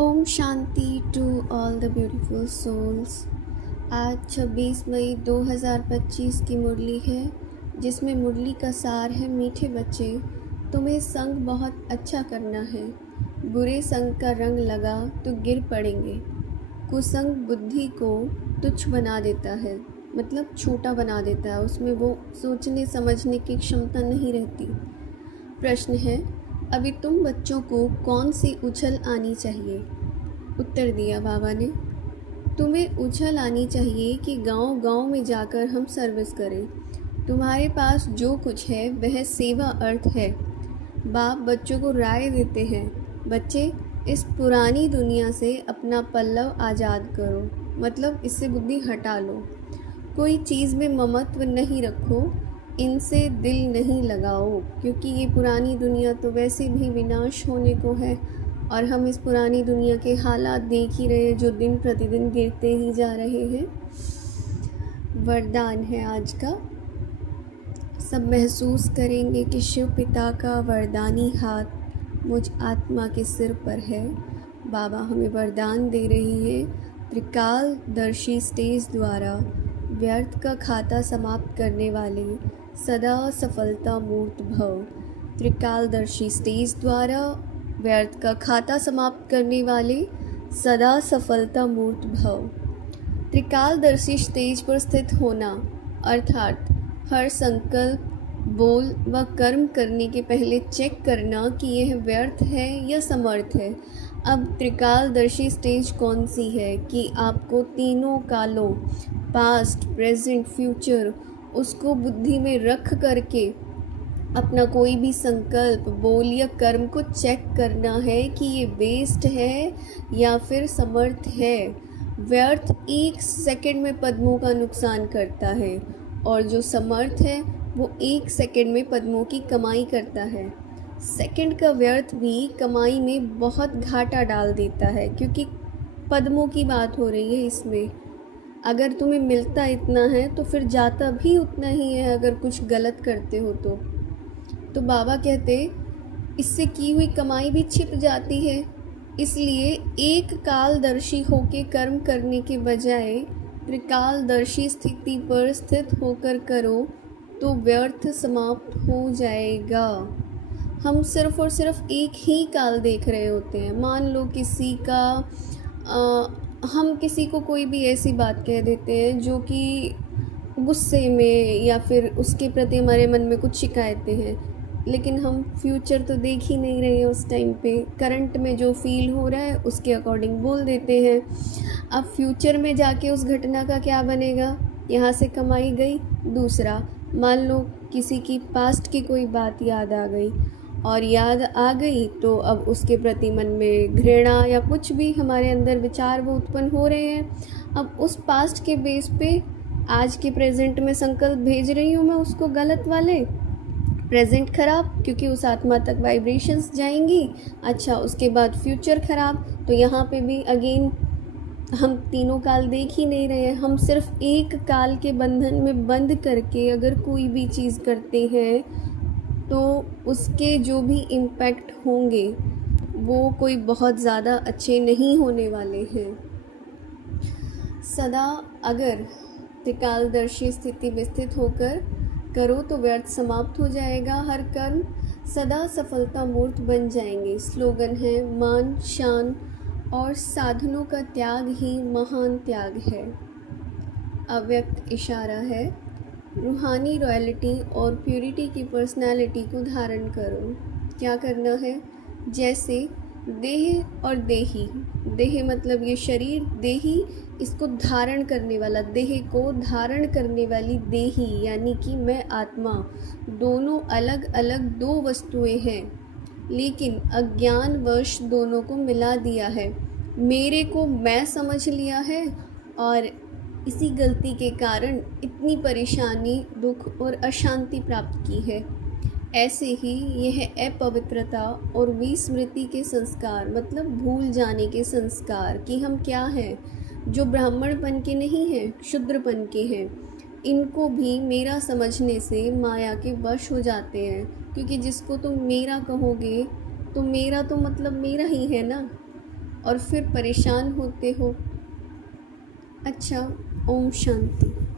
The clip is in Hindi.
ओम शांति to all the beautiful souls. आज 26 मई 2025 की मुरली है, जिसमें मुरली का सार है। मीठे बच्चे, तुम्हें संग बहुत अच्छा करना है। बुरे संग का रंग लगा तो गिर पड़ेंगे। कुसंग बुद्धि को तुच्छ बना देता है, मतलब छोटा बना देता है। उसमें वो सोचने समझने की क्षमता नहीं रहती। प्रश्न है, अभी तुम बच्चों को कौन सी उछल आनी चाहिए? उत्तर दिया बाबा ने, तुम्हें उछल आनी चाहिए कि गांव-गांव में जाकर हम सर्विस करें। तुम्हारे पास जो कुछ है वह सेवा अर्थ है। बाप बच्चों को राय देते हैं, बच्चे इस पुरानी दुनिया से अपना पल्लव आज़ाद करो, मतलब इससे बुद्धि हटा लो। कोई चीज़ में ममत्व नहीं रखो, इनसे दिल नहीं लगाओ, क्योंकि ये पुरानी दुनिया तो वैसे भी विनाश होने को है और हम इस पुरानी दुनिया के हालात देख ही रहे हैं जो दिन प्रतिदिन गिरते ही जा रहे हैं। वरदान है आज का। सब महसूस करेंगे कि शिव पिता का वरदानी हाथ मुझ आत्मा के सिर पर है। बाबा हमें वरदान दे रही है, त्रिकालदर्शी स्टेज द्वारा व्यर्थ का खाता समाप्त करने वाले सदा सफलता मूर्त भव। त्रिकालदर्शी स्टेज द्वारा व्यर्थ का खाता समाप्त करने वाले सदा सफलता मूर्त भव। त्रिकालदर्शी स्टेज पर स्थित होना अर्थात हर संकल्प, बोल व कर्म करने के पहले चेक करना कि यह व्यर्थ है या समर्थ है। अब त्रिकालदर्शी स्टेज कौन सी है कि आपको तीनों कालों, पास्ट, प्रेजेंट, फ्यूचर, उसको बुद्धि में रख करके अपना कोई भी संकल्प, बोल या कर्म को चेक करना है कि ये वेस्ट है या फिर समर्थ है। व्यर्थ 1 सेकंड में पद्मों का नुकसान करता है और जो समर्थ है वो 1 सेकंड में पद्मों की कमाई करता है। सेकंड का व्यर्थ भी कमाई में बहुत घाटा डाल देता है, क्योंकि पद्मों की बात हो रही है इसमें। अगर तुम्हें मिलता इतना है तो फिर जाता भी उतना ही है अगर कुछ गलत करते हो तो बाबा कहते इससे की हुई कमाई भी छिप जाती है। इसलिए एक कालदर्शी होके कर्म करने के बजाय त्रिकालदर्शी स्थिति पर स्थित होकर करो तो व्यर्थ समाप्त हो जाएगा। हम सिर्फ और सिर्फ एक ही काल देख रहे होते हैं। मान लो किसी का हम किसी को कोई भी ऐसी बात कह देते हैं जो कि गुस्से में या फिर उसके प्रति हमारे मन में कुछ शिकायतें हैं, लेकिन हम फ्यूचर तो देख ही नहीं रहे हैं। उस टाइम पे करंट में जो फील हो रहा है उसके अकॉर्डिंग बोल देते हैं। अब फ्यूचर में जाके उस घटना का क्या बनेगा, यहाँ से कमाई गई। दूसरा, मान लो किसी की पास्ट की कोई बात याद आ गई और याद आ गई तो अब उसके प्रति मन में घृणा या कुछ भी हमारे अंदर विचार वो उत्पन्न हो रहे हैं। अब उस पास्ट के बेस पे आज के प्रेजेंट में संकल्प भेज रही हूँ मैं उसको गलत वाले। प्रेजेंट ख़राब, क्योंकि उस आत्मा तक वाइब्रेशंस जाएंगी। अच्छा, उसके बाद फ्यूचर ख़राब, तो यहाँ पे भी अगेन हम तीनों काल देख ही नहीं रहे हैं। हम सिर्फ एक काल के बंधन में बंद करके अगर कोई भी चीज़ करते हैं तो उसके जो भी इम्पैक्ट होंगे वो कोई बहुत ज़्यादा अच्छे नहीं होने वाले हैं। सदा अगर त्रिकालदर्शी स्थिति में स्थित होकर करो तो व्यर्थ समाप्त हो जाएगा हर कर्म, सदा सफलता मूर्त बन जाएंगे। स्लोगन है, मान, शान और साधनों का त्याग ही महान त्याग है। अव्यक्त इशारा है, रूहानी रॉयल्टी और प्यूरिटी की पर्सनालिटी को धारण करो। क्या करना है, जैसे देह और देही, देह मतलब ये शरीर, देही इसको धारण करने वाला, देह को धारण करने वाली देही यानी कि मैं आत्मा, दोनों अलग अलग दो वस्तुएं हैं, लेकिन अज्ञानवश दोनों को मिला दिया है। मेरे को मैं समझ लिया है और इसी गलती के कारण इतनी परेशानी, दुख और अशांति प्राप्त की है। ऐसे ही यह अपवित्रता और विस्मृति के संस्कार, मतलब भूल जाने के संस्कार कि हम क्या हैं, जो ब्राह्मणपन के नहीं हैं, शूद्रपन के हैं, इनको भी मेरा समझने से माया के वश हो जाते हैं। क्योंकि जिसको तुम मेरा कहोगे तो मेरा तो मतलब मेरा ही है ना, और फिर परेशान होते हो। अच्छा, ओम शांति।